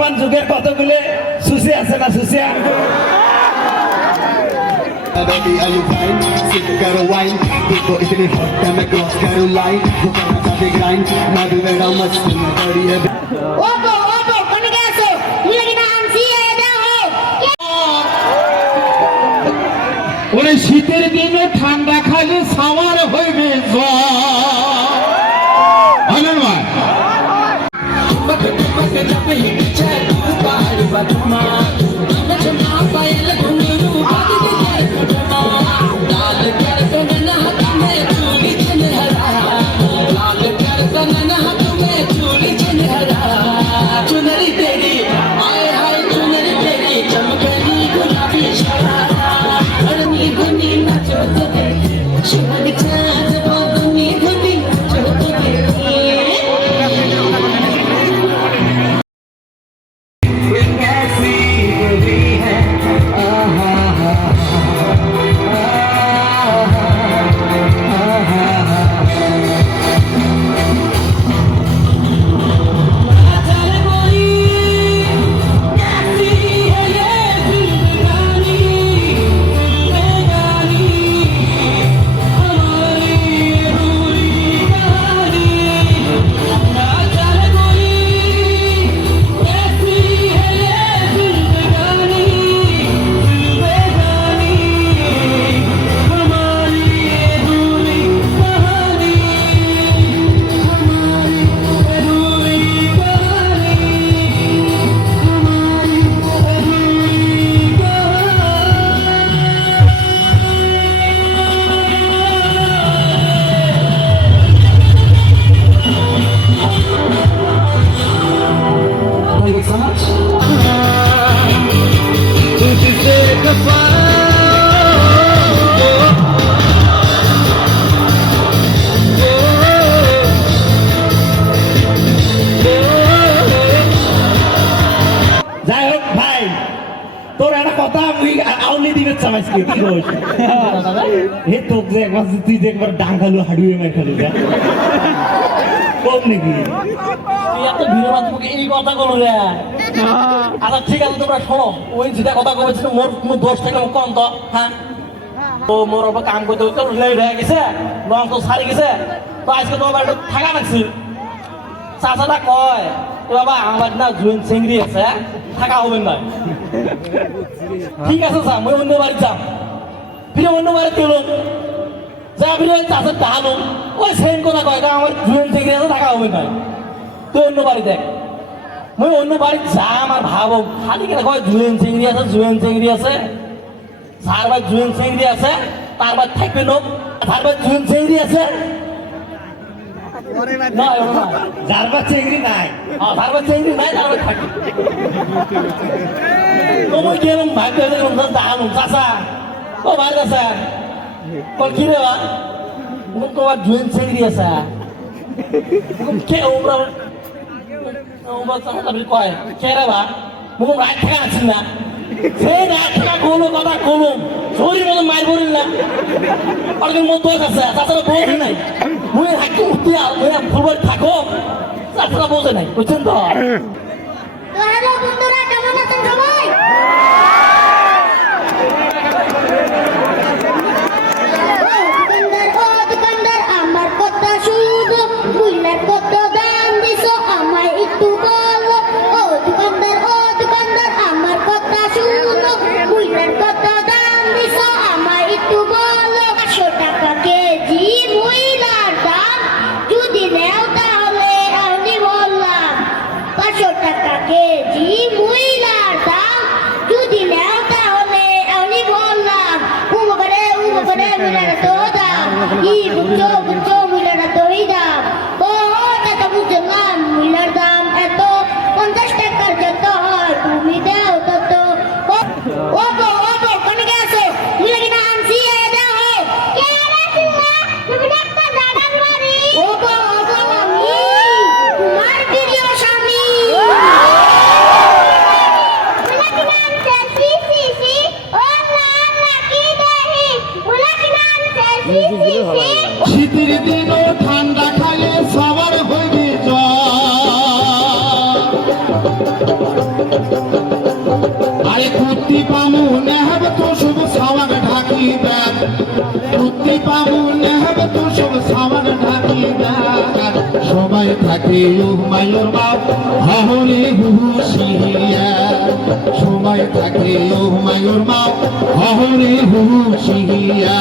বর্তমান যুগের কতগুলো সুসে আছে না সুসে Baby, are you fine? Sip karo wine, देखो इतनी hot है मैं cross करूँ line, वो करना चाहते grind, ना भी मेरा मस्ती में करी है। Opo, kau nak apa? Ni lagi nak amsi ya dah ho. ওরে শীতের দিনে ঠান্ডা খালি সামার হইবে যাই হোক ভাই তোর একটা কথা আমি আউলি দিবে চামাইছি কি কইছ হে তোক যে একবার তুই যে একবার ডাঙ্গালু হাড়ুয়ে মে খালি যা কোন নাকি তুই এত ভিড়ে তোমাকে এই কথা বলো রে আচ্ছা ঠিক আছে তোমরা শোনো ওই যেটা কথা কইছিল মোর দোষ থেকে কম তো হ্যাঁ তো মোর ওপর কাম করতে করতে লেট হয়ে গেছে লং তো সারি গেছে তো আজকে তোমার একটু থাকা লাগছে চাচাটা কয় তো বাবা আমার না জুয়েন চিংড়ি আছে থাকা হবে না ঠিক আছে স্যার মই অন্য বাড়ি যাম ফিরে অন্য বাড়িতে এলো যা ফিরে ওই চাচার ডালো ওই সেম কথা কয় আমার জুয়েন চিংড়ি আছে থাকা হবে না তুই অন্য বাড়ি দেখ মই অন্য বাড়ি যাম আর ভাবো খালি কেন কয় জুয়েন চিংড়ি আছে চার ভাই জুয়েন চিংড়ি আছে তার ভাই থাকবে নোক তার ভাই জুয়েন চিংড়ি আছে যার বাচ্চা এগ্রি নাই তার বাচ্চা চিংড়ি নাই তার ভাই থাকবে তোমার গেলাম ভাই দাঁড়ানো চাষা ও ভাই চাষা বল কি রে বা তোমার জুয়েন চিংড়ি আছে কে ওমরা কয় কে রে বা মুখ রাত থাকা আছি না সেই রাত থাকা কোনো কথা কলম শরীর মতো মার পড়িল না অনেকের মতো আছে তাছাড়া বউ নাই মুই হাঁকি উঠতে ফুলবার থাকো তাছাড়া বোঝে নাই বুঝছেন তো হ্যালো বন্ধুরা কেমন আছেন সবাই? দোকানদার আমার কথা শুনো বুইলার কত দাম দিছো আমায় একটু বলো ও দোকানদার আমার কথা শুনো বুইলার কত দাম দিছো আমায় একটু বলো 500 টাকা কেজি বুইলার দাম যদি নেও তাহলে আমি বললাম 500 টাকা কেজি বুইলার দাম যদি নেও তাহলে আমি বললাম উমরে বুইলার তো দাম ই বুঝছো বুইলার তোই দাম ও তা বুঝলাম বুইলার দাম এত 50 টাকার যত হয় তুমি দাও তত ও কোনে গেছো তুমি লাগি না আনছি এ দাও কে রে তুমি একটা দাদার বাড়ি ও আমি তোমার প্রিয় স্বামী বুলাকি নাম সি ও না কি দেহি বুলাকি নাম সি শীতের দিনে ঠান্ডা খালে সবার হইবে জ্বর আরে কুত্তি পামু নেহব তো শুভ সাওয়ান ঢাকি দেন কুত্তি পামু নেহব তো শুভ সাওয়ান ঢাকি দেন সবাই থাকে মায়ুর বাপ হহরে হুশিয়া সবাই থাকে মায়ুর বাপ হহরে হুশিয়া